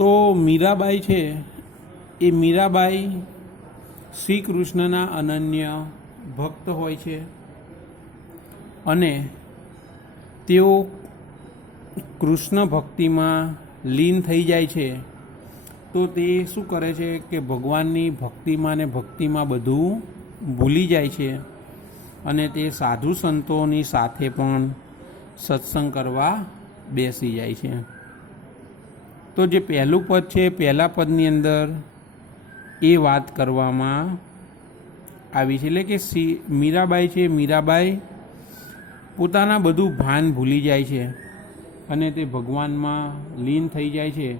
તો મીરાબાઈ છે એ મીરાબાઈ શ્રી કૃષ્ણના અનન્ય ભક્ત હોય છે અને તેઓ કૃષ્ણ ભક્તિમાં લીન થઈ જાય છે। તો તે શું કરે છે કે ભગવાનની ભક્તિમાં ને ભક્તિમાં બધું ભૂલી જાય છે અને તે સાધુ સંતોની સાથે પણ સત્સંગ કરવા બેસી જાય છે। તો જે પહેલું પદ છે, પહેલા પદની અંદર એ વાત કરવામાં આવી છે, એટલે કે મીરાબાઈ છે, મીરાબાઈ પોતાના બધું ભાન ભૂલી જાય છે અને તે ભગવાનમાં લીન થઈ જાય છે।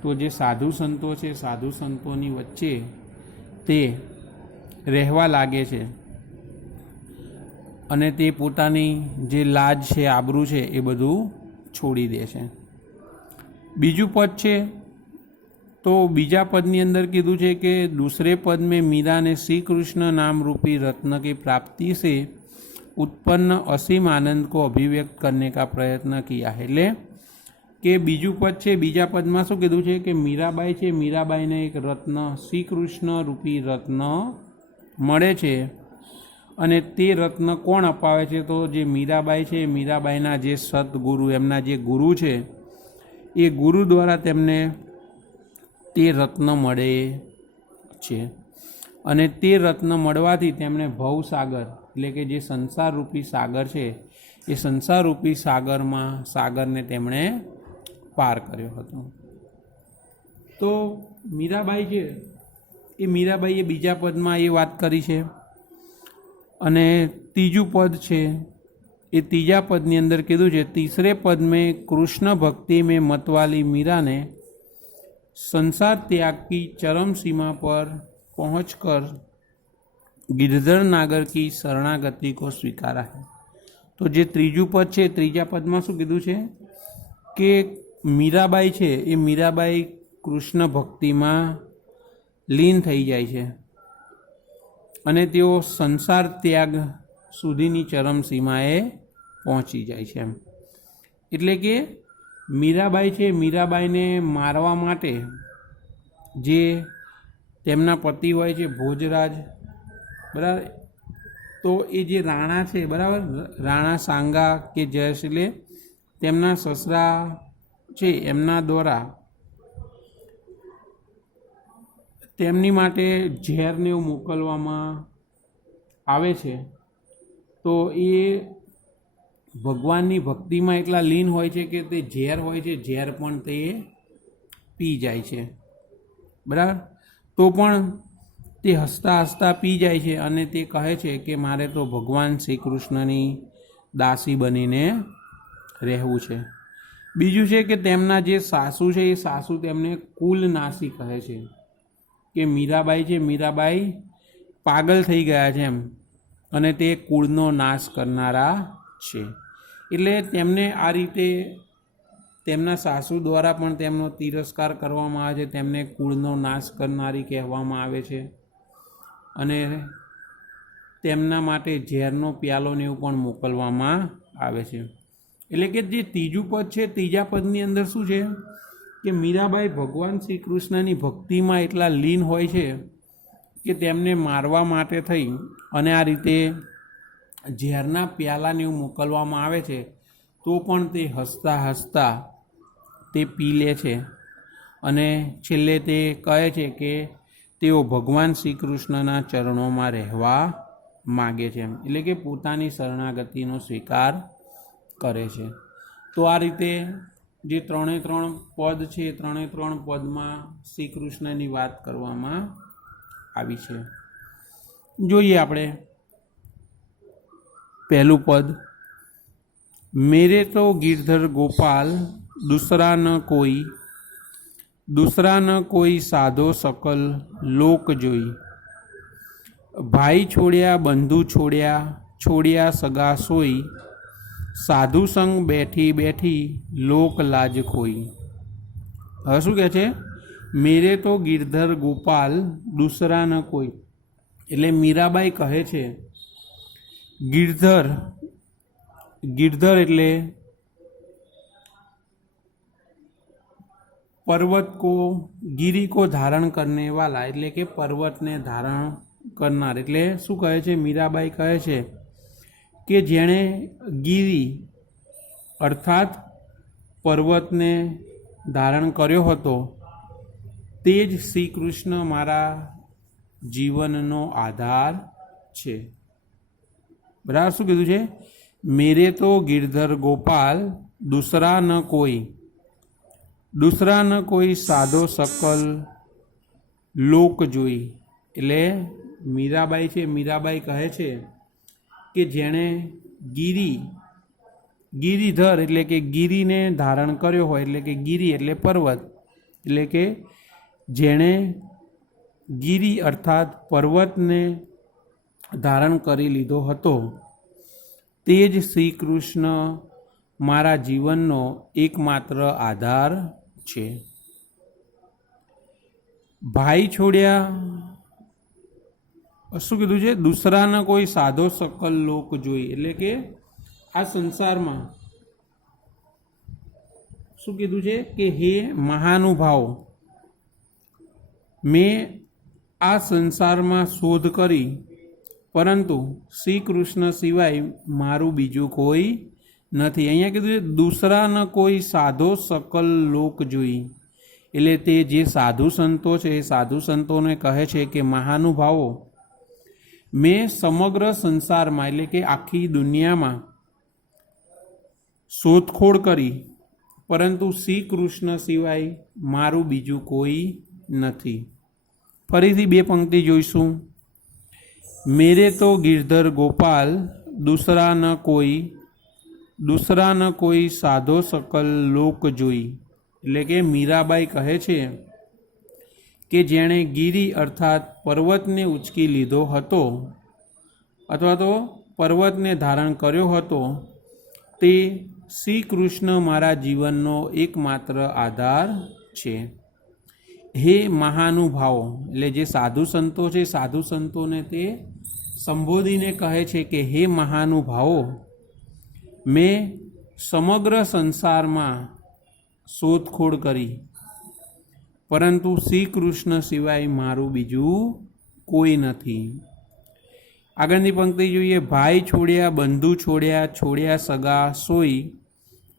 તો જે સાધુ સંતો છે, સાધુ સંતોની વચ્ચે તે રહેવા લાગે છે અને તે પોતાની જે લાજ છે, આબરૂ છે, એ બધું છોડી દે છે। બીજું પદ છે, તો બીજા પદની અંદર કીધું છે કે दूसरे पद में मीरा ने श्री कृष्ण नाम रूपी रत्न की प्राप्ति से उत्पन्न असीम आनंद को अभिव्यक्त करने का प्रयत्न किया है। એટલે કે બીજું પદ છે, બીજા પદમાં શું કીધું છે કે મીરાબાઈ છે, મીરાબાઈને એક રત્ન શ્રી કૃષ્ણ રૂપી રત્ન મળે છે અને તે રત્ન કોણ અપાવે છે? તો જે મીરાબાઈ છે, મીરાબાઈના જે સદગુરુ, એમના જે ગુરુ છે, એ ગુરુ દ્વારા તેમને તે રત્ન મળે છે અને તે રત્ન મળવાથી તેમણે ભવસાગર એટલે કે જે સંસારરૂપી સાગર છે, એ સંસારરૂપી સાગરને તેમણે પાર કર્યો હતો। તો મીરાબાઈ છે એ મીરાબાઈએ બીજા પદમાં એ વાત કરી છે અને ત્રીજું પદ છે એ ત્રીજા પદની અંદર કીધું છે, तीसरे पद में कृष्ण भक्ति में मतवाली मीरा ने संसार त्याग की चरम सीमा पर पहुंचकर गिरधर नागर की शरणागति को स्वीकारा है। तो जे त्रीजू पद है, त्रीजा पद में शू कीधुं छे कि मीराबाई है ये मीराबाई कृष्ण भक्ति में लीन थई जाय छे अने तेओ संसार त्याग सुधीनी चरम सीमाए पहोंची जाय छे। एटले के मीराबाई है मीराबाई ने मारवा माटे जे तेमना पति होय छे भोजराज, बराबर, तो ये जे राणा है, बराबर, राणा सांगा के जयशीले तेमना ससरा छे एमना द्वारा तेमनी माटे झेर ने मोकलवामां आवे छे। तो ये भगवाननी भक्तिमां એટલા લીન હોય છે કે તે ઝેર હોય છે, ઝેર પણ તે પી જાય છે, બરાબર। તો પણ તે હસતા હસતા પી જાય છે અને તે કહે છે કે મારે તો ભગવાન શ્રી કૃષ્ણની દાસી બનીને રહેવું છે। બીજું છે કે તેમના જે સાસુ છે એ સાસુ તેમને કુલનાશી કહે છે કે મીરાબાઈ છે, મીરાબાઈ પાગલ થઈ ગયા છે એમ અને તે કુળનો નાશ કરનારા છે। એટલે તેમને આ રીતે તેમના સાસુ દ્વારા પણ તેમનો તિરસ્કાર કરવામાં આવે છે, તેમને કુળનો નાશ કરનારી કહેવામાં આવે છે અને તેમના માટે ઝેરનો પ્યાલો ને એવું પણ મોકલવામાં આવે છે। એટલે કે જે ત્રીજું પદ છે, ત્રીજા પદની અંદર શું છે કે મીરાબાઈ ભગવાન શ્રી કૃષ્ણની ભક્તિમાં એટલા લીન હોય છે કે તેમને મારવા માટે થઈ અને આ રીતે ઝેરના પ્યાલાને એવું મોકલવામાં આવે છે તો પણ તે હસતા હસતા તે પી લે છે અને છેલ્લે તે કહે છે કે તેઓ ભગવાન શ્રી કૃષ્ણના ચરણોમાં રહેવા માગે છે, એટલે કે પોતાની શરણાગતિનો સ્વીકાર કરે છે। તો આ રીતે જે ત્રણે ત્રણ પદ છે, ત્રણે ત્રણ પદમાં શ્રી કૃષ્ણની વાત કરવામાં આવી છે। જોઈએ આપણે पहलू पद, मेरे तो गिरधर गोपाल दूसरा न कोई साधो सकल लोक जोई, भाई छोड़िया बंधु छोड़िया छोड़िया सगा सोई, साधु संग बैठी बैठी लोक लाज खोई। हवे शुं कहे छे? मेरे तो गिरधर गोपाल दूसरा न कोई, एटले मीराबाई कहे छे गिरधर, गिरधर एटले पर्वत को गिरी को धारण करने वाला એટલે કે પર્વતને ધારણ કરનાર એટલે શું કહે છે? મીરાબાઈ કહે છે કે જેણે ગિરી અર્થાત પર્વતને ધારણ કર્યો હતો તે જ શ્રી કૃષ્ણ મારા જીવનનો આધાર છે. બરાબર શું કીધું છે? મેરે તો गिरधर गोपाल दूसरा न कोई साधो सकल लोक जोई. એટલે મીરાબાઈ છે, મીરાબાઈ કહે છે કે જેણે ગિરિધર એટલે કે ગિરિને ધારણ કર્યો હોય એટલે કે ગિરી એટલે પર્વત એટલે કે જેણે ગિરી અર્થાત પર્વતને ધારણ કરી લીધો હતો તે જ શ્રી કૃષ્ણ મારા જીવનનો એકમાત્ર આધાર છે. ભાઈ છોડ્યા શું કીધું છે? દૂસરાના કોઈ સાધો સકલ લોક જોઈ એટલે કે આ સંસારમાં શું કીધું છે કે હે મહાનુભાવ, મેં આ સંસારમાં શોધ કરી પરંતુ શ્રી કૃષ્ણ સિવાય મારું બીજું કોઈ નથી. અહીંયા કીધું છે દૂસરા ન કોઈ સાધો સકલ લોક જોઈ એટલે તે જે સાધુ સંતો છે એ સાધુ સંતોને કહે છે કે મહાનુભાવો, મેં સમગ્ર સંસારમાં એટલે કે આખી દુનિયામાં શોધખોળ કરી પરંતુ શ્રી કૃષ્ણ સિવાય મારું બીજું કોઈ નથી. ફરીથી બે પંક્તિ જોઈશું. मेरे तो गिरधर गोपाल दूसरा न कोई साधो सकल लोक जोई. એટલે કે મીરાબાઈ કહે છે કે જેણે ગિરી અર્થાત પર્વતને ઉચકી લીધો હતો અથવા તો પર્વતને ધારણ કર્યો હતો તે શ્રી કૃષ્ણ મારા જીવનનો એકમાત્ર આધાર છે. હે મહાનુભાવો એટલે જે સાધુ સંતો છે સાધુ સંતોને તે સંબોધીને કહે છે કે હે મહાનુભાવો, મેં સમગ્ર સંસારમાં શોધખોળ કરી પરંતુ શ્રી કૃષ્ણ સિવાય મારું બીજું કોઈ નથી. આગળની પંક્તિ જોઈએ. ભાઈ છોડ્યા, બંધુ છોડ્યા, છોડ્યા સગા સોઈ,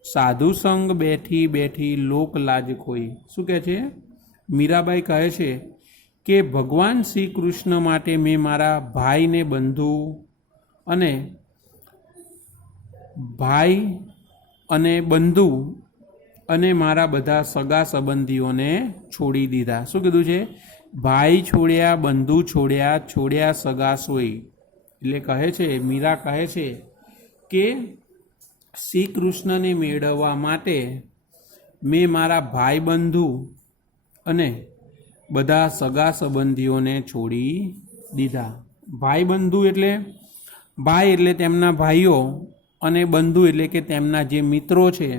સાધુ સંગ બેઠી બેઠી લોક લાજ ખોઈ. શું કહે છે? મીરાબાઈ કહે છે કે ભગવાન શ્રી કૃષ્ણ માટે મેં મારા ભાઈને બંધુ અને મારા બધા સગા સંબંધીઓને છોડી દીધા. શું કીધું છે? ભાઈ છોડ્યા, બંધુ છોડ્યા, છોડ્યા સગા સોઈ. એટલે કહે છે, મીરા કહે છે કે શ્રી કૃષ્ણને મેળવવા માટે મેં મારા ભાઈ બંધુ અને બધા સગા સંબંધીઓને છોડી દીધા. ભાઈ બંધુ એટલે ભાઈ એટલે તેમના ભાઈઓ અને બંધુ એટલે કે તેમના જે મિત્રો છે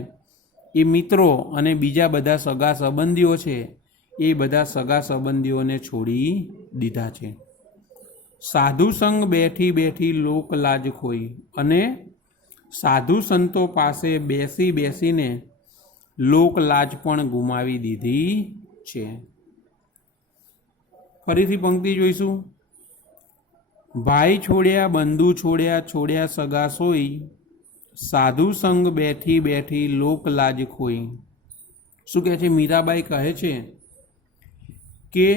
એ મિત્રો અને બીજા બધા સગા સંબંધીઓ છે એ બધા સગા સંબંધીઓને છોડી દીધા છે. સાધુ સંગ બેઠી બેઠી લોક લાજ ખોઈ અને સાધુ સંતો પાસે બેસી બેસીને લોક લાજ પણ ગુમાવી દીધી છે. ફરીથી પંક્તિ જોઈશું. ભાઈ છોડ્યા, બંધુ છોડ્યા, છોડ્યા સગા સોઈ, સાધુ સંગ બેઠી બેઠી લોક લાજ ખોઈ. શું કહે છે? મીરાબાઈ કહે છે કે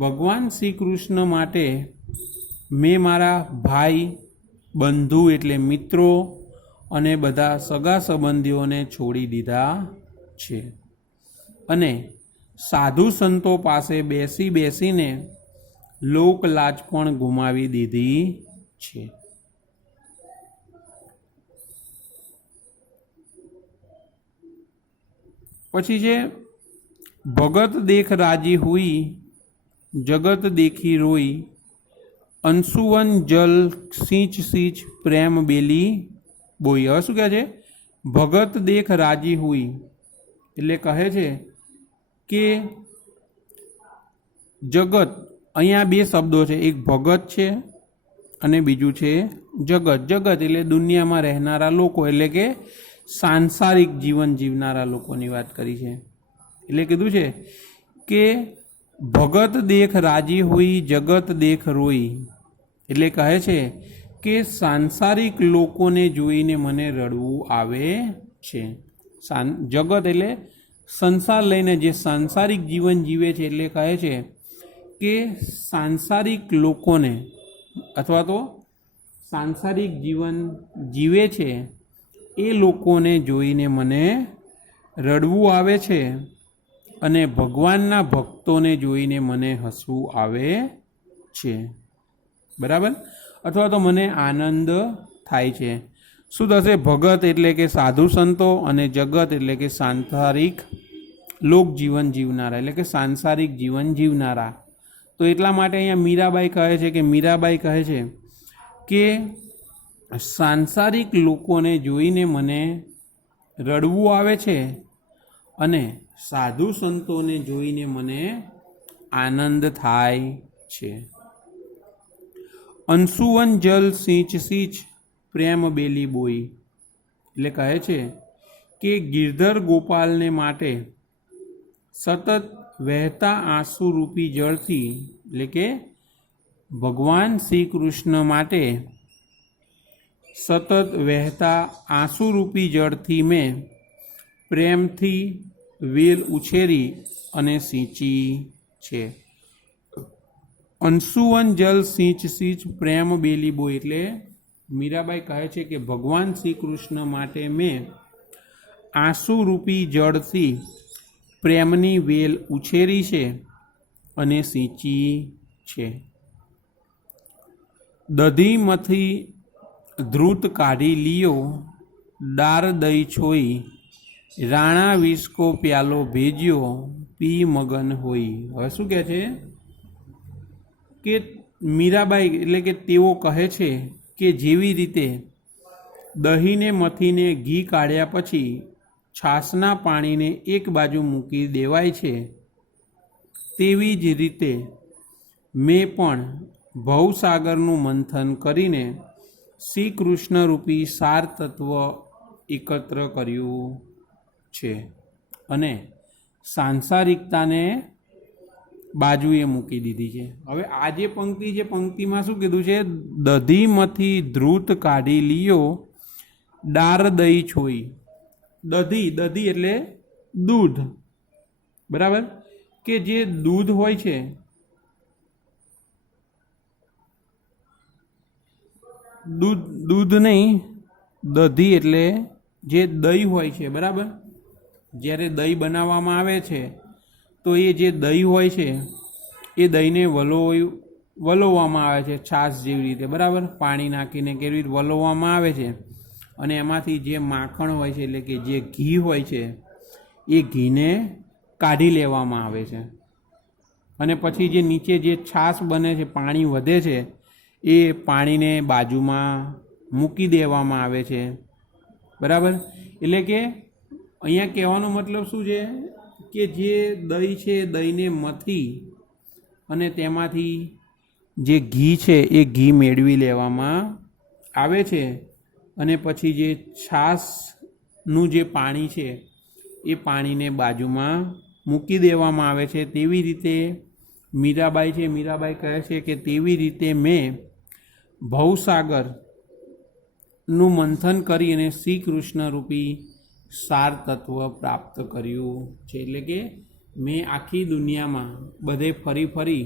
ભગવાન શ્રી કૃષ્ણ માટે મેં મારા ભાઈ બંધુ એટલે મિત્રો અને બધા સગા સંબંધીઓને છોડી દીધા છે અને સાધુ સંતો પાસે બેસી બેસીને લોક લાજ પણ ગુમાવી દીધી છે. પછી છે ભગત દેખ રાજી હુઈ, જગત દેખી રોઈ, અંશુવન જલ સિંચ સિંચ પ્રેમ બેલી બોઈ. હવે શું કહે છે? ભગત દેખ રાજી હુઈ એટલે કહે છે કે જગત, અહીંયા બે શબ્દો છે, એક ભગત છે અને બીજું છે જગત. જગત એટલે દુનિયામાં રહેનારા લોકો એટલે કે સાંસારિક જીવન જીવનારા લોકોની વાત કરી છે. એટલે કીધું છે કે ભગત દેખ રાજી હોઈ જગત દેખ રોઈ, એટલે કહે છે કે સાંસારિક લોકોને જોઈને મને રડવું આવે છે. જગત એટલે સંસાર લઈને જે સાંસારિક જીવન જીવે છે, એટલે કહે છે કે સાંસારિક લોકોને અથવા તો સાંસારિક જીવન જીવે છે એ લોકોને જોઈને મને રડવું આવે છે અને ભગવાનના ભક્તોને જોઈને મને હસવું આવે છે. બરાબર, અથવા તો મને આનંદ થાય છે. શું થશે? ભગત એટલે કે સાધુ સંતો અને જગત એટલે કે સાંસારિક લોક જીવન જીવનારા, એટલે કે સાંસારિક જીવન જીવનારા. તો એટલા માટે અહીંયા મીરાબાઈ કહે છે કે સાંસારિક લોકોને જોઈને મને રડવું આવે છે અને સાધુ સંતોને જોઈને મને આનંદ થાય છે. અંશુવન જલ સિંચ સિંચ પ્રેમ બેલી બોઈ, એટલે કહે છે કે ગિરધર ગોપાલને માટે સતત વહેતા આંસુરૂપી જળથી, એટલે કે ભગવાન શ્રી કૃષ્ણ માટે સતત વહેતા આંસુરૂપી જળથી મેં પ્રેમથી વેલ ઉછેરી અને સિંચી છે. અંશુવન જલ સિંચ સિંચ પ્રેમ બેલી બોઈ, એટલે મીરાબાઈ કહે છે કે ભગવાન શ્રી કૃષ્ણ માટે મેં આંસુરૂપી જળથી પ્રેમની વેલ ઉછેરી છે અને સિંચી છે. દધીમાંથી ધ્રુત કાઢી લીયો ડાર દઈ છોઈ, રાણા વિસ્કો પ્યાલો ભેજ્યો પી મગન હોઈ. હવે શું કહે છે કે મીરાબાઈ એટલે કે તેઓ કહે છે કે જેવી રીતે દહીંને મથીને ઘી કાઢ્યા પછી છાશના પાણીને એક બાજુ મૂકી દેવાય છે, તેવી જ રીતે મેં પણ ભવસાગરનું મંથન કરીને શ્રી કૃષ્ણ રૂપી સાર તત્વ એકત્ર કર્યું છે અને સાંસારિકતાને બાજુએ મૂકી દીધી છે. હવે આ જે પંક્તિ છે, પંક્તિમાં શું કીધું છે? દધીમાંથી ધ્રુત કાઢી લીયો ડાર દઈ છોઈ. દધી એટલે દૂધ, બરાબર, કે જે દૂધ હોય છે દૂધ નહીં, દધી એટલે જે દહીં હોય છે, બરાબર. જ્યારે દહીં બનાવવામાં આવે છે તો એ જે દહીં હોય છે એ દહીંને વલોવવામાં આવે છે, છાશ જેવી રીતે, બરાબર. પાણી નાખીને કેવી રીતે વલોવવામાં આવે છે અને એમાંથી જે માખણ હોય છે એટલે કે જે ઘી હોય છે એ ઘીને કાઢી લેવામાં આવે છે અને પછી જે નીચે જે છાશ બને છે, પાણી વધે છે, એ પાણીને બાજુમાં મૂકી દેવામાં આવે છે, બરાબર. એટલે કે અહીંયા કહેવાનો મતલબ શું છે કે જે દહીં છે, દહીંને મથી અને તેમાંથી જે ઘી છે એ ઘી મેળવી લેવામાં આવે છે અને પછી જે છાશનું જે પાણી છે એ પાણીને બાજુમાં મૂકી દેવામાં આવે છે. તેવી રીતે મીરાબાઈ કહે છે કે તેવી રીતે મેં ભવસાગરનું મંથન કરી અને શ્રી કૃષ્ણ રૂપી સાર તત્વ પ્રાપ્ત કર્યું છે. એટલે કે મેં આખી દુનિયામાં બધે ફરી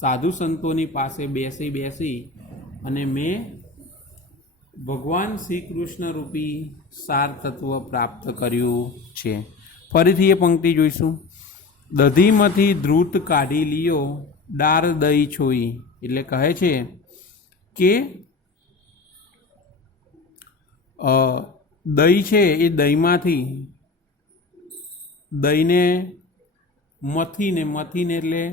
સાધુ સંતોની પાસે બેસી અને મેં ભગવાન શ્રી કૃષ્ણ રૂપી સાર તત્વ પ્રાપ્ત કર્યું છે. ફરીથી એ પંક્તિ જોઈશું. દધીમાંથી ધ્રુત કાઢી લીયો ડાર દઈ છોઈ, એટલે કહે છે કે દહીં છે એ દહીંમાંથી દહીંને મથીને એટલે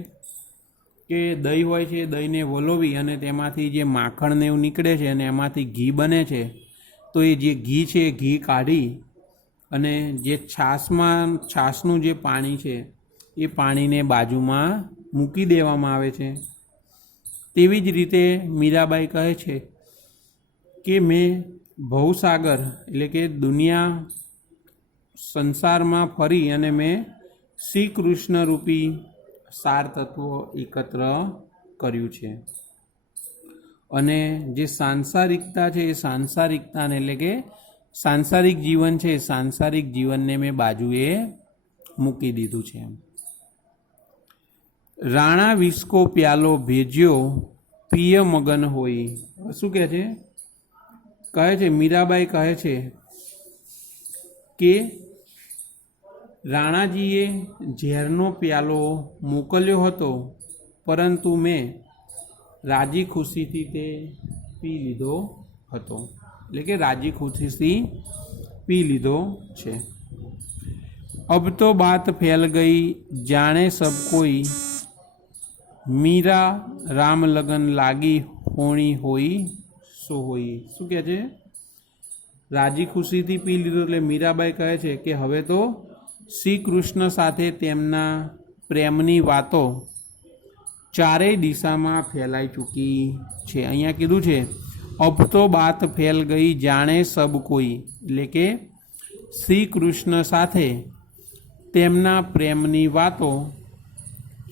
કે દહીં હોય છે, દહીંને વલોવી અને તેમાંથી જે માખણને એવું નીકળે છે અને એમાંથી ઘી બને છે, તો એ જે ઘી છે એ ઘી કાઢી અને જે છાશનું જે પાણી છે એ પાણીને બાજુમાં મૂકી દેવામાં આવે છે. તેવી જ રીતે મીરાબાઈ કહે છે કે મેં ભવસાગર એટલે કે દુનિયા સંસારમાં ફરી અને મેં શ્રી કૃષ્ણ રૂપી સાર તત્વો એકત્ર કર્યું છે અને જે સાંસારિકતા છે એ સાંસારિકતાને એટલે કે સાંસારિક જીવન છે એ સાંસારિક જીવનને મેં બાજુએ મૂકી દીધું છે. રાણા વિસ્કો પ્યાલો ભેજ્યો પિય મગન હોય. શું કહે છે મીરાબાઈ કહે છે કે રાણાજીએ ઝેરનો પ્યાલો મોકલ્યો હતો, પરંતુ મેં રાજી ખુશીથી તે પી લીધો હતો. એટલે કે રાજી ખુશીથી પી લીધો છે. અબ તો બાત ફેલ ગઈ જાણે સબ કોઈ, મીરા રામ લગન લાગી હોણી હોઈ સો હોઈ. શું કહે છે? રાજી ખુશીથી પી લીધો એટલે મીરાબાઈ કહે છે કે હવે તો શ્રી કૃષ્ણ સાથે તેમના પ્રેમની વાતો ચારેય દિશામાં ફેલાઈ ચૂકી છે. અહીંયા કીધું છે અબ તો બાત ફેલ ગઈ જાણે સબ કોઈ, એટલે કે શ્રી કૃષ્ણ સાથે તેમના પ્રેમની વાતો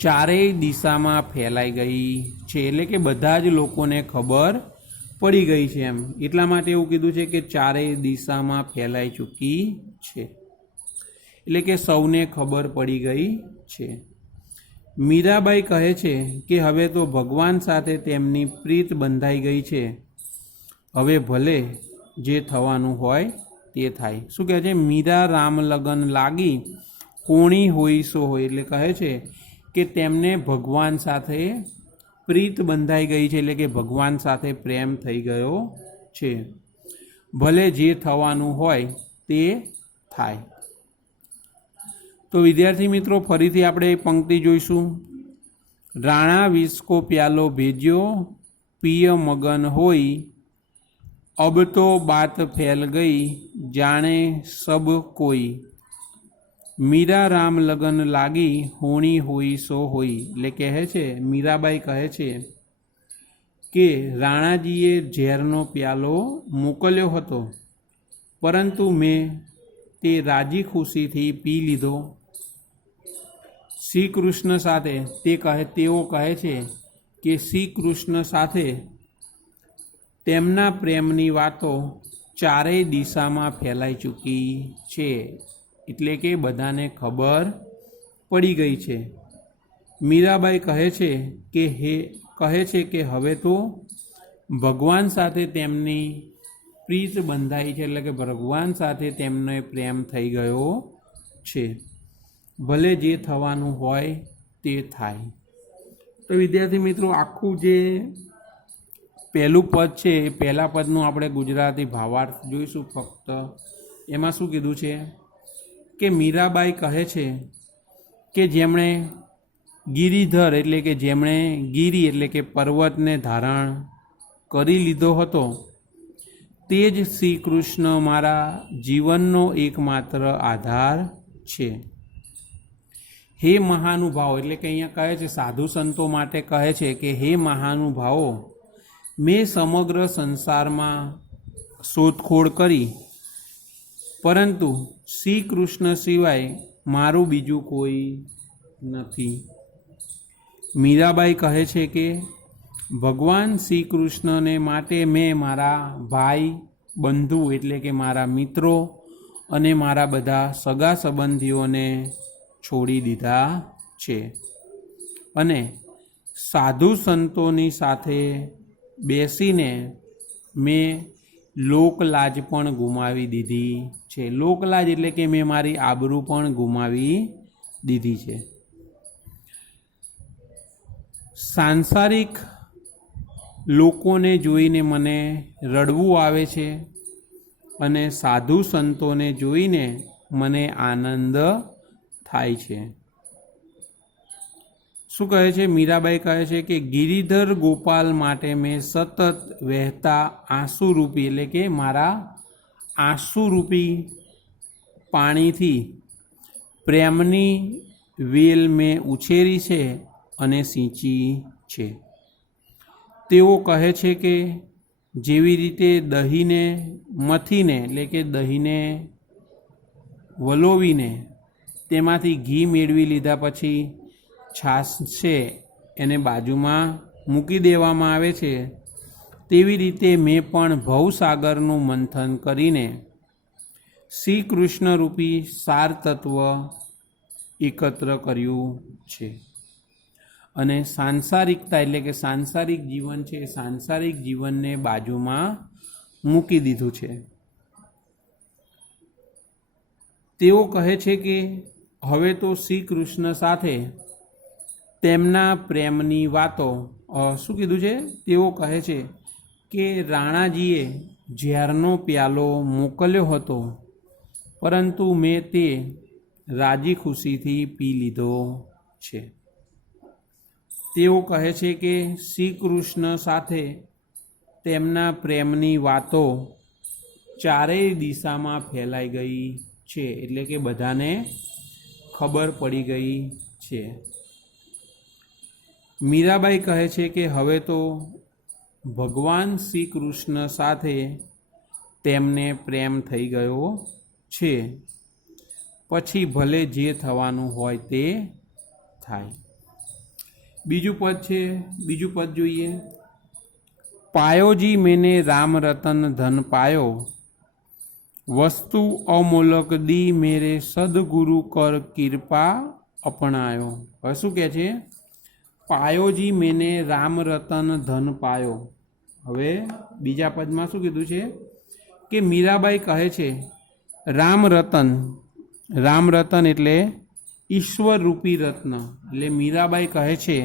ચારેય દિશામાં ફેલાઈ ગઈ છે. એટલે કે બધા જ લોકોને ખબર પડી ગઈ છે એમ. એટલા માટે એવું કીધું છે કે ચારેય દિશામાં ફેલાઈ ચૂકી છે, એટલે કે સૌને ખબર પડી ગઈ છે. મીરાબાઈ કહે છે કે હવે તો ભગવાન સાથે તેમની પ્રીત બંધાઈ ગઈ છે, હવે ભલે જે થવાનું હોય તે થાય. શું કહે છે? મીરા રામ લગન લાગી કોણી હોય સો હોય. એટલે કહે છે કે તેમને ભગવાન સાથે પ્રીત બંધાઈ ગઈ છે, એટલે કે ભગવાન સાથે પ્રેમ થઈ ગયો છે, ભલે જે થવાનું હોય તે થાય. તો વિદ્યાર્થી મિત્રો ફરીથી આપણે પંક્તિ જોઈશું. રાણા વિસ્કો પ્યાલો ભેજ્યો પિય મગન હોય, અબ તો બાત ફેલ ગઈ જાણે સબ કોઈ, મીરા રામ લગન લાગી હોણી હોઈ સો હોઈ. એટલે કહે છે મીરાબાઈ કહે છે કે રાણાજીએ ઝેરનો પ્યાલો મોકલ્યો હતો, પરંતુ મેં તે રાજી ખુશીથી પી લીધો. શ્રી કૃષ્ણ સાથે તેઓ કહે છે કે શ્રી કૃષ્ણ સાથે તેમના પ્રેમની વાતો ચારેય દિશામાં ફેલાઈ ચૂકી છે, એટલે કે બધાને ખબર પડી ગઈ છે. મીરાબાઈ કહે છે કે હવે તો ભગવાન સાથે તેમની પ્રીત બંધાઈ છે, એટલે કે ભગવાન સાથે તેમને પ્રેમ થઈ ગયો છે, ભલે જે થવાનું હોય તે થાય. તો વિદ્યાર્થી મિત્રો આખું જે પહેલું પદ છે એ પહેલા પદનું આપણે ગુજરાતી ભાવાર્થ જોઈશું. ફક્ત એમાં શું કીધું છે કે મીરાબાઈ કહે છે કે જેમણે ગિરિધર એટલે કે જેમણે ગિરી એટલે કે પર્વતને ધારણ કરી લીધો હતો, તે જ શ્રી કૃષ્ણ મારા જીવનનો એકમાત્ર આધાર છે. હે મહાનુભાવો, એટલે કે અહીંયા કહે છે સાધુ સંતો માટે કહે છે કે હે મહાનુભાવો, મેં સમગ્ર સંસારમાં શોધખોળ કરી, પરંતુ શ્રી કૃષ્ણ સિવાય મારું બીજું કોઈ નથી. મીરાબાઈ કહે છે કે ભગવાન શ્રી કૃષ્ણને માટે મેં મારા ભાઈ બંધુ એટલે કે મારા મિત્રો અને મારા બધા સગા સંબંધીઓને છોડી દીધા છે, અને સાધુ સંતોની સાથે બેસીને મેં લોકલાજ પણ ગુમાવી દીધી છે. લોકલાજ એટલે કે મેં મારી આબરૂ પણ ગુમાવી દીધી છે. સાંસારિક લોકોને જોઈને મને રડવું આવે છે, અને સાધુ સંતોને જોઈને મને આનંદ થાય છે. શું કહે છે? મીરાબાઈ કહે છે કે ગિરિધર ગોપાલ માટે મેં સતત વહેતા આંસુરૂપી એટલે કે મારા આંસુરૂપી પાણીથી પ્રેમની વેલ મેં ઉછેરી છે અને સિંચી છે. તેઓ કહે છે કે જેવી રીતે દહીંને મથીને એટલે કે દહીંને વલોવીને તેમાંથી ઘી મેળવી લીધા પછી છાશ છે એને બાજુમાં મૂકી દેવામાં આવે છે, તેવી રીતે મેં પણ ભવસાગરનું મંથન કરીને શ્રી કૃષ્ણ રૂપી સાર તત્વ એકત્ર કર્યું છે અને સાંસારિકતા એટલે કે સાંસારિક જીવન છે, સાંસારિક જીવનને બાજુમાં મૂકી દીધું છે. તેઓ કહે છે કે હવે તો શ્રી કૃષ્ણ સાથે તેમના પ્રેમની વાતો શું કીધું છે? તેઓ કહે છે કે રાણાજીએ ઝેરનો પ્યાલો મોકલ્યો હતો, પરંતુ મેં તે રાજી ખુશીથી પી લીધો છે. તેઓ કહે છે કે શ્રી કૃષ્ણ સાથે તેમના પ્રેમની વાતો ચારેય દિશામાં ફેલાઈ ગઈ છે, એટલે કે બધાને ખબર પડી ગઈ છે. મીરાબાઈ કહે છે કે હવે તો ભગવાન શ્રી કૃષ્ણ સાથે તેમને પ્રેમ થઈ ગયો છે, પછી ભલે જે થવાનું હોય તે થાય. બીજું પદ જોઈએ. પાયોજી મેને રામ રતન ધન પાયો, વસ્તુ અમૂલક દી મેરે સદગુરુ કર કૃપા અપનાયો. હવે શું કહે છે? પાયોજી મેને રામ રતન ધન પાયો. હવે બીજા પદમાં શું કીધું છે કે મીરાબાઈ કહે છે રામ રતન એટલે ઈશ્વર રૂપી રત્ન. એટલે મીરાબાઈ કહે છે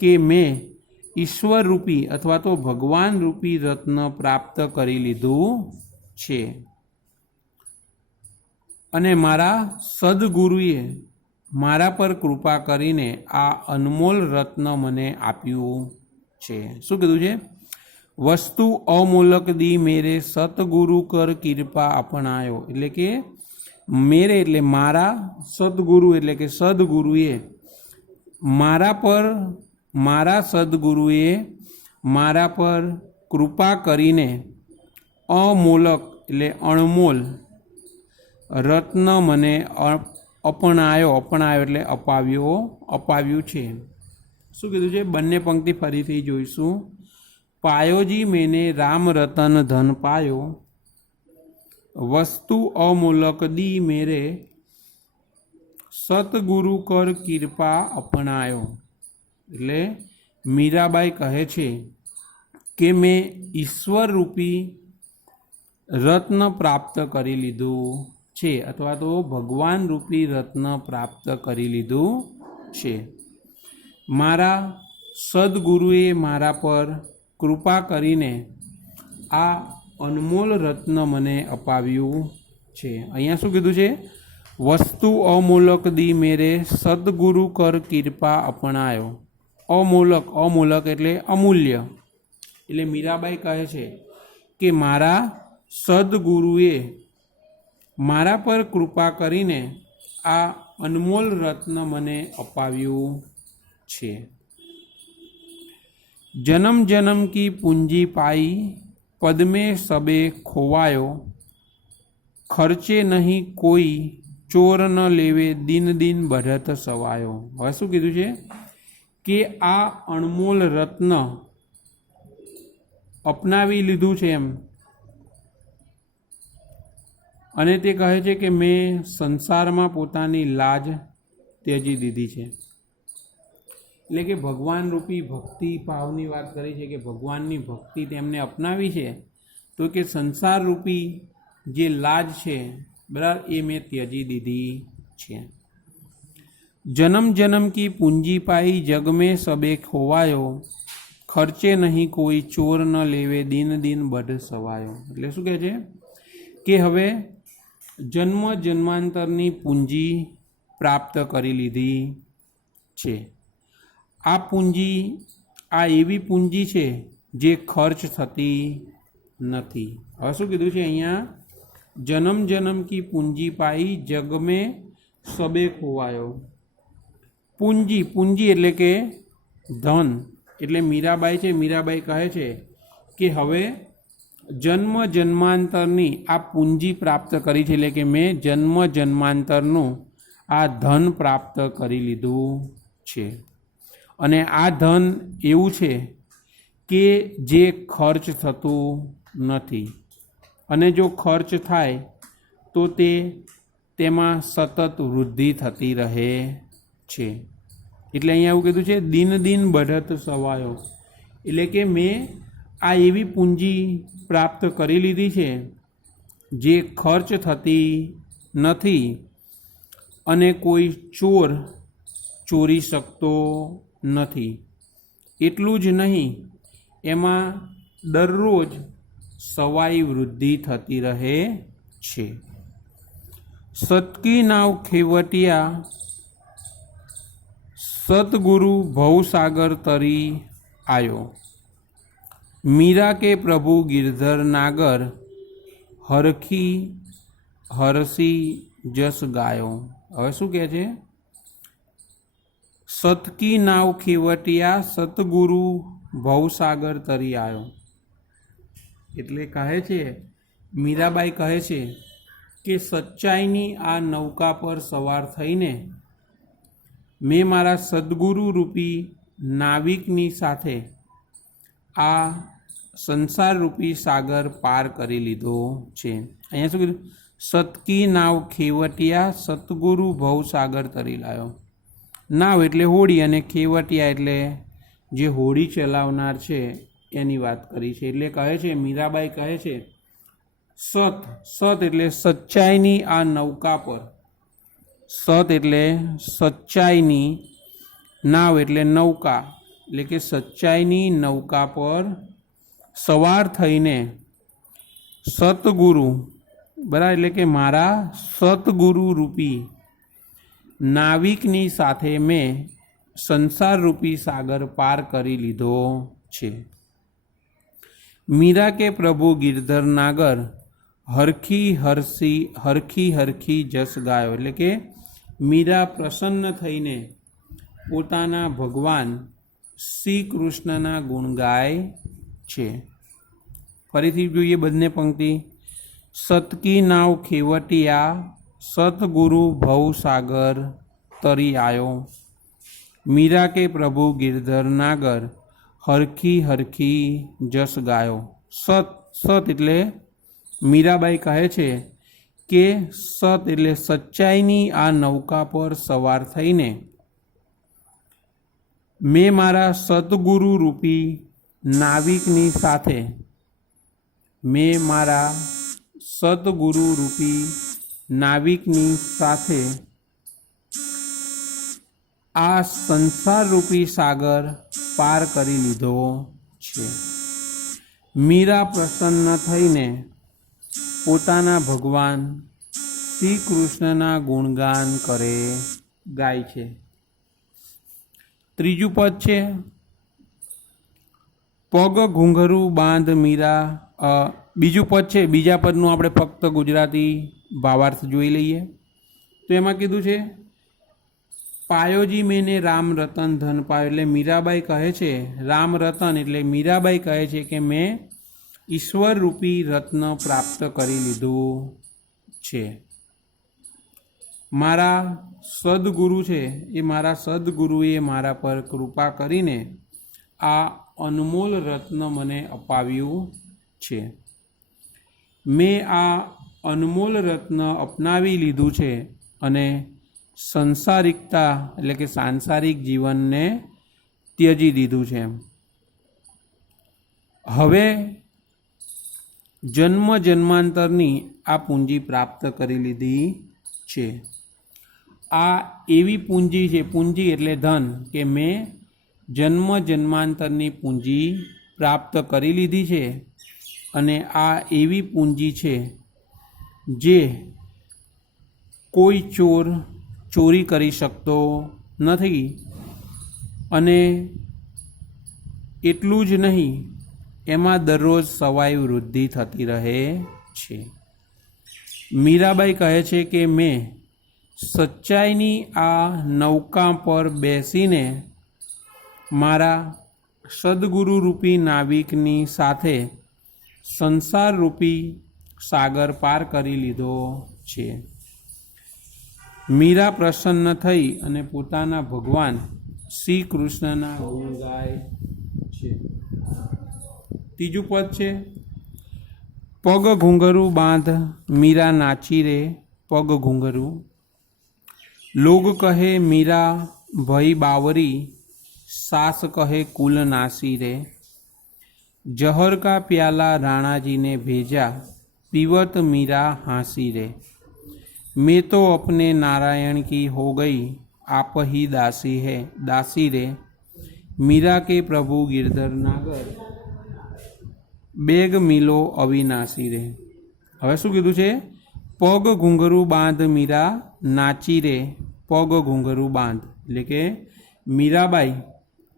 કે મેં ઈશ્વર રૂપી અથવા તો ભગવાન રૂપી રત્ન પ્રાપ્ત કરી લીધું છે અને મારા સદગુરુએ મારા પર કૃપા કરીને આ અનમોલ રત્ન મને આપ્યું છે. શું કીધું છે? વસ્તુ અમૂલક દી મેરે સતગુરુ કર કૃપા અપનાયો. એટલે કે મેરે એટલે મારા, સદગુરુ એટલે કે સદગુરુએ મારા સદગુરુએ મારા પર કૃપા કરીને અમૂલક એટલે અણમોલ રત્ન મને અપનાયો એટલે અપાવ્યું છે. શું કીધું છે? બંને પંક્તિ ફરીથી જોઈશું. પાયોજી મેને રામ રતન ધન પાયો, વસ્તુ અમૂલક દી મેરે સતગુરુ કર કૃપા અપનાયો. એટલે મીરાબાઈ કહે છે કે મેં ઈશ્વર રૂપી રત્ન પ્રાપ્ત કરી લીધું છે અથવા તો ભગવાન રૂપી રત્ન પ્રાપ્ત કરી લીધું છે. મારા સદગુરુએ મારા પર કૃપા કરીને આ અનમોલ રત્ન મને અપાવ્યું છે. અહીંયા શું કીધું છે? વસ્તુ અમૂલક દી મેરે સદગુરુ કર કૃપા અપનાયો. અમૂલક એટલે અમૂલ્ય. એટલે મીરાબાઈ કહે છે કે મારા સદગુરુએ મારા પર કૃપા કરીને આ અનમોલ રત્ન મને અપાવ્યું છે. जन्म जन्म की पूंजी पाई, पद में सबे खोवायो, खर्चे नहीं कोई ચોર ન લેવે દિન દિન बढ़त સવાયો. હવે શું કીધું છે કે આ અણમોલ રત્ન અપનાવી લીધું છે એમ, અને તે કહે છે કે મેં સંસારમાં પોતાની લાજ ત્યજી દીધી છે. એટલે કે ભગવાન રૂપી ભક્તિ ભાવની વાત કરી છે કે ભગવાનની ભક્તિ તેમને અપનાવી છે, તો કે સંસાર રૂપી જે લાજ છે બરાબર એ મેં ત્યજી દીધી છે. જન્મ જન્મ કી પૂંજી પાઈ, જગ में सबे खोवायो, ખર્ચે નહીં કોઈ ચોર ન લેવે દિન દિન બઢ સવાયો. એટલે શું કહે છે કે હવે જન્મ જન્માંતરની પૂંજી પ્રાપ્ત કરી લીધી છે. આ પૂંજી આ એવી પૂંજી છે જે ખર્ચ થતી નથી. હવે શું કીધું છે અહીંયા? જન્મ જન્મ કી પૂંજી પાઈ, જગ મેં સબે ખોવાયો. પૂંજી એટલે કે ધન. એટલે મીરાબાઈ છે, મીરાબાઈ કહે છે કે હવે જન્મ જન્માંતરની આ પૂંજી પ્રાપ્ત કરી છે. એટલે કે મેં જન્મ જન્માંતરનું આ ધન પ્રાપ્ત કરી લીધું છે અને આ ધન એવું છે કે જે ખર્ચ થતું નથી અને જો ખર્ચ થાય તો તેમાં સતત વૃદ્ધિ થતી રહે છે. એટલે અહીંયા એવું કીધું છે દિન દિન બઢત સવાયો, એટલે કે મેં આ એવી પૂંજી પ્રાપ્ત કરી લીધી છે જે ખર્ચ થતી નથી અને કોઈ ચોર ચોરી શકતો નથી. એટલું જ નહીં, એમાં દરરોજ સવાઈ વૃદ્ધિ થતી રહે છે. સતકી નાવ ખેવટિયા સતગુરુ ભવસાગર તરી આયો, મીરા કે પ્રભુ ગિરધર નાગર હરખી હરસી જસ ગાયો. હવે શું કહે છે? સતકી નાવ ખેવટિયા સતગુરુ ભવસાગર તરી આવ્યો. એટલે કહે છે, મીરાબાઈ કહે છે કે સચ્ચાઈની આ નૌકા પર સવાર થઈને મેં મારા સદગુરુ રૂપી નાવિકની સાથે આ સંસાર રૂપી સાગર પાર કરી લીધો છે. અહીંયા શું કીધું? સતકી નાવ ખેવટિયા સતગુરુ ભવસાગર તરી લાયો. નાવ એટલે હોડી અને ખેવટિયા એટલે જે હોડી ચલાવનાર છે એની વાત કરી છે. એટલે કહે છે, મીરાબાઈ કહે છે સત એટલે સચ્ચાઈની આ નૌકા પર, સત એટલે સચ્ચાઈની, નાવ એટલે નૌકા, એટલે કે સચ્ચાઈની નૌકા પર સવાર થઈને સતગુરુ, બરાબર, એટલે કે મારા સતગુરુ રૂપી નાવિકની સાથે મેં સંસાર રૂપી સાગર પાર કરી લીધો છે. મીરા કે પ્રભુ ગિરધર નાગર હરખી હરખી જસ ગાયો, એટલે કે મીરા પ્રસન્ન થઈને પોતાના ભગવાન શ્રી કૃષ્ણના ગુણ ગાય છે. ફરીથી જોઈએ બંને પંક્તિ. સતકી નાવ ખેવટિયા સતગુરુ ભવસાગર તરી આયો, મીરા કે પ્રભુ ગિરધર નાગર હરખી જસ ગાયો. સત એટલે મીરાબાઈ કહે છે કે સત એટલે સચ્ચાઈની આ નૌકા પર સવાર થઈને મેં મારા સદગુરુ રૂપી નાવિકની સાથે, મેં મારા સદગુરુ રૂપી નાવિકની સાથે આ સંસાર રૂપી સાગર પાર કરી લીધો છે. મીરા પ્રસન્ન થઈને પોતાના ભગવાન શ્રી કૃષ્ણના ગુણગાન ગાય છે. ત્રીજું પદ છે પગ ઘૂંઘરું બાંધ મીરા. બીજું પદ છે, બીજા પદનું આપણે ફક્ત ગુજરાતી ભાવાર્થ જોઈ લઈએ. તો એમાં કીધું છે પાયોજી મેને રામ રતન ધન પાયો, એટલે મીરાબાઈ કહે છે રામ રતન એટલે મીરાબાઈ કહે છે કે મેં ઈશ્વર રૂપી રત્ન પ્રાપ્ત કરી લીધું છે. મારા સદગુરુ છે એ મારા સદગુરુએ મારા પર કૃપા કરીને આ અનમોલ રત્ન મને અપાવ્યું છે. મેં આ અનમોલ રત્ન અપનાવી લીધું છે અને સંસારિકતા એટલે કે સાંસારિક જીવનને ત્યજી દીધું છે. હવે જન્મ જન્માંતરની આ પૂંજી પ્રાપ્ત કરી લીધી છે. આ એવી પૂંજી છે, પૂંજી એટલે ધન, કે મેં જન્મ જન્માંતરની પૂંજી પ્રાપ્ત કરી લીધી છે અને આ એવી પૂંજી છે જે કોઈ ચોર ચોરી કરી શકતો નથી. અને એટલું જ નહીં, એમાં દરરોજ સવાઈ વૃદ્ધિ થતી રહે છે. મીરાબાઈ કહે છે કે મેં સચ્ચાઈની આ નૌકા પર બેસીને મારા સદગુરુ રૂપી નાવિકની સાથે સંસાર રૂપી સાગર પાર કરી લીધો છે. મીરા પ્રસન્ન થઈ અને પોતાના ભગવાન શ્રી કૃષ્ણના ગુણ ગાય છે. ત્રીજું પદ છે, પગ ઘૂંઘરું બાંધ મીરા નાચી રે પગ ઘૂંઘરું. લોગ કહે મીરા ભઈ બાવરી સાસ કહે કુલ નાસી રે. जहर का प्याला राणा जी ने भेजा पीवत मीरा हंसी रे. मैं तो अपने नारायण की हो गई आप ही दासी रे. मीरा के प्रभु गिरधर नागर बेग मिलो अविनाशी रे. હવે શું કીધું છે? પગ ઘૂંઘરું બાંધ મીરા નાચી રે પગ ઘૂંઘરું બાંધ, એટલે કે મીરાબાઈ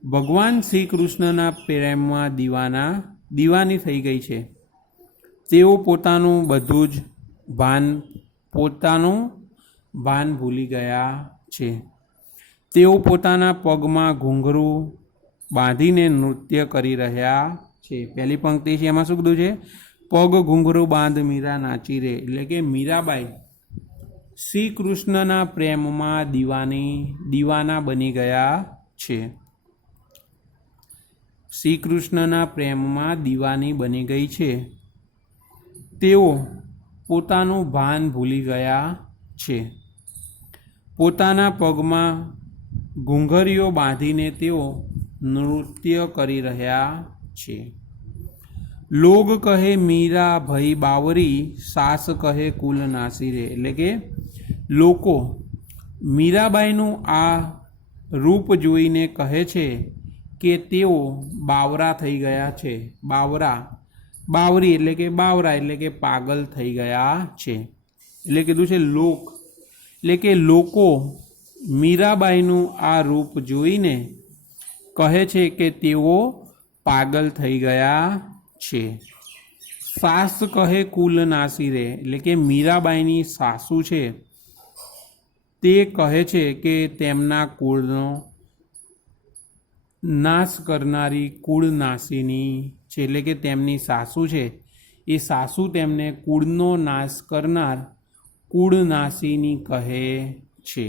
ભગવાન શ્રી કૃષ્ણના પ્રેમમાં દીવાની થઈ ગઈ છે. તેઓ પોતાનું ભાન ભૂલી ગયા છે. તેઓ પોતાના પગમાં ઘૂંઘરું બાંધીને નૃત્ય કરી રહ્યા છે. પહેલી પંક્તિ છે એમાં શું કીધું છે? પગ ઘૂંઘરું બાંધ મીરા નાચી રે, એટલે કે મીરાબાઈ શ્રી કૃષ્ણના પ્રેમમાં દીવાના બની ગયા છે. શ્રી કૃષ્ણના પ્રેમમાં દીવાની બની ગઈ છે. તેઓ પોતાનું ભાન ભૂલી ગયા છે. પોતાના પગમાં ઘૂંઘરીઓ બાંધીને તેઓ નૃત્ય કરી રહ્યા છે. લોગ કહે મીરા ભઈ બાવરી સાસ કહે કુલ નાસી રે, એટલે કે લોકો મીરાબાઈનું આ રૂપ જોઈને કહે છે કે તેઓ બાવરા થઈ ગયા છે. બાવરી એટલે કે બાવરા એટલે કે પાગલ થઈ ગયા છે. એટલે કીધું છે લોક, એટલે કે લોકો મીરાબાઈનું આ રૂપ જોઈને કહે છે કે તેઓ પાગલ થઈ ગયા છે. સાસ કહે કુલ નાસી રે, એટલે કે મીરાબાઈની સાસુ છે તે કહે છે કે તેમના કુળનો નાશ કરનારી કુળ નાશીની છે. એટલે કે તેમની સાસુ છે એ સાસુ તેમને કુળનો નાશ કરનાર કુળ નાશીની કહે છે.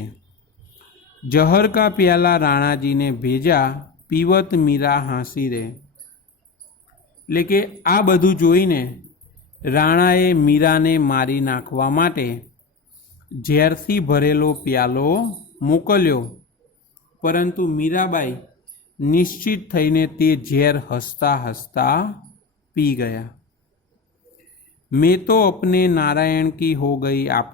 જહર કા પ્યાલા રાણાજીને ભેજા પીવત મીરા હાંસી રે, એટલે કે આ બધું જોઈને રાણાએ મીરાને મારી નાખવા માટે ઝેરથી ભરેલો પ્યાલો મોકલ્યો, પરંતુ મીરાબાઈ નિશ્ચિત થઈને તે ઝેર હસતા હસતા પી ગયા. મેં તો અપને નારાયણ કી હો ગઈ આપ